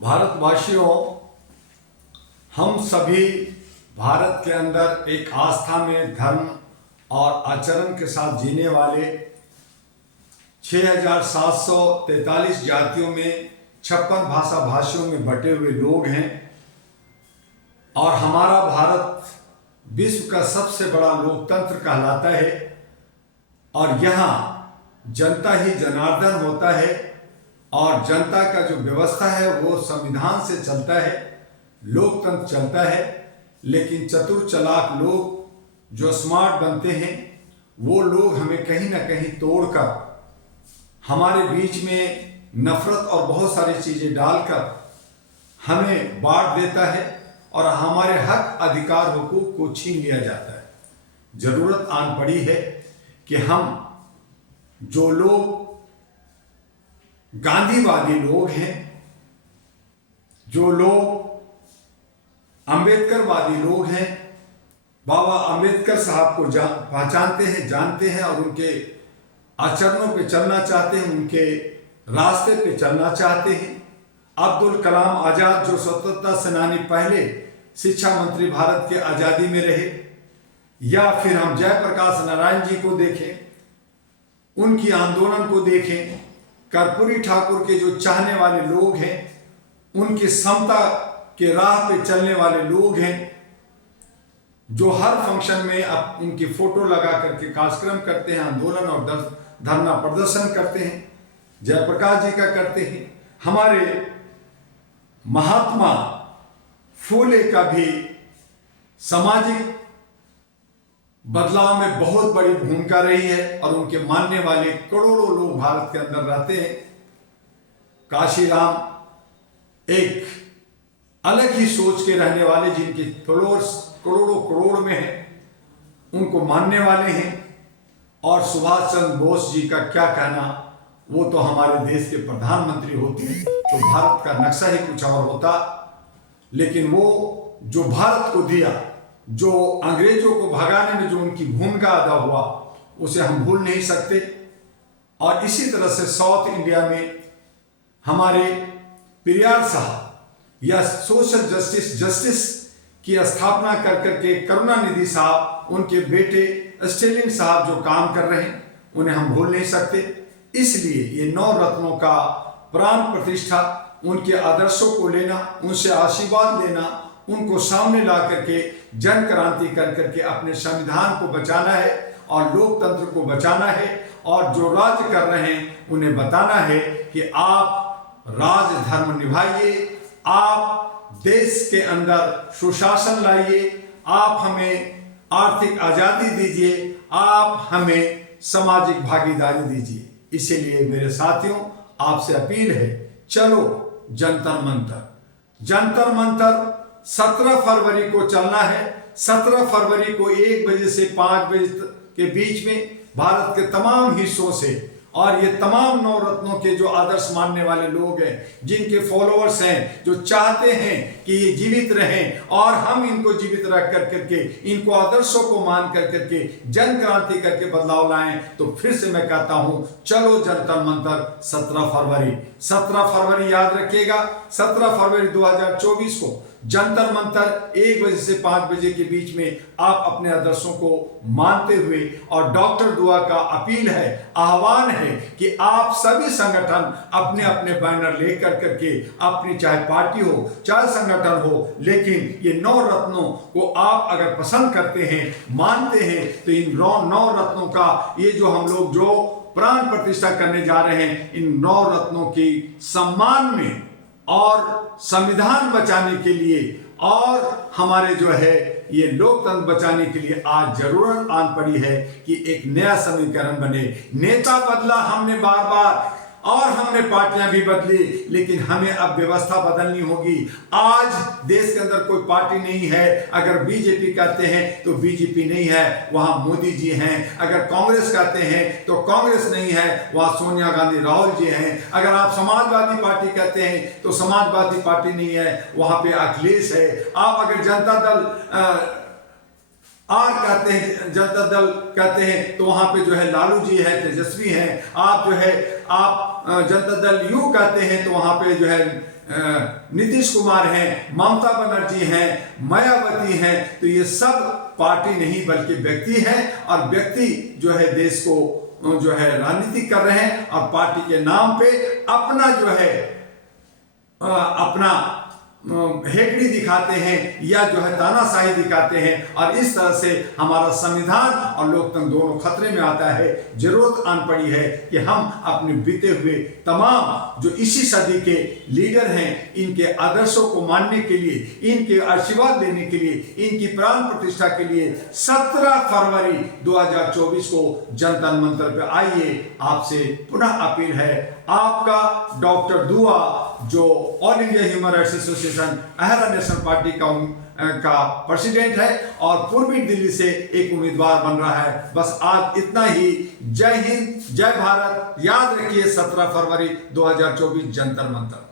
भारतवासियों, हम सभी भारत के अंदर एक आस्था में, धर्म और आचरण के साथ जीने वाले 6,743 जातियों में 56 भाषा भाषियों में बटे हुए लोग हैं और हमारा भारत विश्व का सबसे बड़ा लोकतंत्र कहलाता है और यहाँ जनता ही जनार्दन होता है और जनता का जो व्यवस्था है वो संविधान से चलता है, लोकतंत्र चलता है। लेकिन चतुर चालाक लोग जो स्मार्ट बनते हैं वो लोग हमें कहीं ना कहीं तोड़कर हमारे बीच में नफरत और बहुत सारी चीज़ें डालकर हमें बांट देता है और हमारे हक अधिकार हुकूक को छीन लिया जाता है। ज़रूरत आन पड़ी है कि हम जो लोग गांधीवादी लोग हैं, जो लोग अंबेडकरवादी लोग हैं, बाबा अंबेडकर साहब को पहचानते हैं, जानते हैं और उनके आचरणों पे चलना चाहते हैं, उनके रास्ते पे चलना चाहते हैं। अब्दुल कलाम आज़ाद जो स्वतंत्रता सेनानी, पहले शिक्षा मंत्री भारत के आज़ादी में रहे, या फिर हम जयप्रकाश नारायण जी को देखें, उनकी आंदोलन को देखें, कर्पूरी ठाकुर के जो चाहने वाले लोग हैं, उनकी समता के राह पे चलने वाले लोग हैं, जो हर फंक्शन में अब उनकी फोटो लगा करके कार्यक्रम करते हैं, आंदोलन और धरना प्रदर्शन करते हैं, जयप्रकाश जी का करते हैं। हमारे महात्मा फूले का भी सामाजिक बदलाव में बहुत बड़ी भूमिका रही है और उनके मानने वाले करोड़ों लोग भारत के अंदर रहते हैं। काशीराम एक अलग ही सोच के रहने वाले, जिनके फॉलोअर्स करोड़ों करोड़ में हैं, उनको मानने वाले हैं। और सुभाष चंद्र बोस जी का क्या कहना, वो तो हमारे देश के प्रधानमंत्री होते तो भारत का नक्शा ही कुछ और होता। लेकिन वो जो भारत को दिया, जो अंग्रेजों को भगाने में जो उनकी भूमिका अदा हुआ, उसे हम भूल नहीं सकते। और इसी तरह से साउथ इंडिया में हमारे पेरियार साहब या सोशल जस्टिस की स्थापना कर करके करुणानिधि साहब, उनके बेटे स्टेलिन साहब जो काम कर रहे हैं, उन्हें हम भूल नहीं सकते। इसलिए ये 9 रत्नों का प्राण प्रतिष्ठा, उनके आदर्शों को लेना, उनसे आशीर्वाद लेना, उनको सामने ला करके जन क्रांति कर करके अपने संविधान को बचाना है और लोकतंत्र को बचाना है। और जो राज्य कर रहे हैं उन्हें बताना है कि आप राज धर्म निभाइए, आप देश के अंदर सुशासन लाइए, आप हमें आर्थिक आज़ादी दीजिए, आप हमें सामाजिक भागीदारी दीजिए। इसीलिए मेरे साथियों, आपसे अपील है, चलो जंतर मंतर, जंतर मंतर 17 फरवरी को चलना है। 17 फरवरी को 1 बजे से 5 बजे के बीच में भारत के तमाम हिस्सों से, और ये तमाम 9 रत्नों के जो आदर्श मानने वाले लोग हैं, जिनके फॉलोअर्स हैं, जो चाहते हैं कि ये जीवित रहें और हम इनको जीवित रख कर करके, इनको आदर्शों को मान कर करके जन क्रांति करके बदलाव लाएं, तो फिर से मैं कहता हूं, चलो जंतर मंतर 17 फरवरी। 17 फरवरी याद रखिएगा, 17 फरवरी 2024 को जंतर मंतर 1 बजे से 5 बजे के बीच में आप अपने आदर्शों को मानते हुए, और डॉक्टर दुआ का अपील है, आह्वान है कि आप सभी संगठन अपने अपने बैनर लेकर करके, अपनी चाहे पार्टी हो चाहे संगठन हो, लेकिन ये 9 रत्नों को आप अगर पसंद करते हैं, मानते हैं, तो इन 9 रत्नों का ये जो हम लोग जो प्राण प्रतिष्ठा करने जा रहे हैं, इन 9 रत्नों के सम्मान में और संविधान बचाने के लिए और हमारे जो है ये लोकतंत्र बचाने के लिए आज जरूरत आन पड़ी है कि एक नया समीकरण बने। नेता बदला हमने बार बार, और हमने पार्टियां भी बदली, लेकिन हमें अब व्यवस्था बदलनी होगी। आज देश के अंदर कोई पार्टी नहीं है। अगर बीजेपी कहते हैं तो बीजेपी नहीं है, वहां मोदी जी हैं। अगर कांग्रेस कहते हैं तो कांग्रेस नहीं है, वहां सोनिया गांधी राहुल जी हैं। अगर आप समाजवादी पार्टी कहते हैं तो समाजवादी पार्टी नहीं है, वहां पे अखिलेश है। आप अगर जनता दल आर कहते हैं, जनता दल कहते हैं तो वहां पे जो है लालू जी है, तेजस्वी हैं। आप जो है आप जनता दल यू कहते हैं तो वहां पे जो है नीतीश कुमार हैं, ममता बनर्जी हैं, मायावती हैं। तो ये सब पार्टी नहीं बल्कि व्यक्ति हैं, और व्यक्ति जो है देश को जो है राजनीति कर रहे हैं, और पार्टी के नाम पे अपना जो है अपना हेकड़ी दिखाते हैं या जो है तानाशाही दिखाते हैं, और इस तरह से हमारा संविधान और लोकतंत्र दोनों खतरे में आता है। जरूरत आन पड़ी है कि हम अपने बीते हुए तमाम जो इसी सदी के लीडर हैं, इनके आदर्शों को मानने के लिए, इनके आशीर्वाद लेने के लिए, इनकी प्राण प्रतिष्ठा के लिए 17 फरवरी 2024 को जनता मंत्र पे आइए। आपसे पुनः अपील है, आपका डॉक्टर दुआ जो All India Human Rights Association अहरा नेशनल पार्टी का प्रेसिडेंट है और पूर्वी दिल्ली से एक उम्मीदवार बन रहा है। बस आज इतना ही। जय हिंद, जय भारत। याद रखिए 17 फरवरी 2024 जंतर मंतर।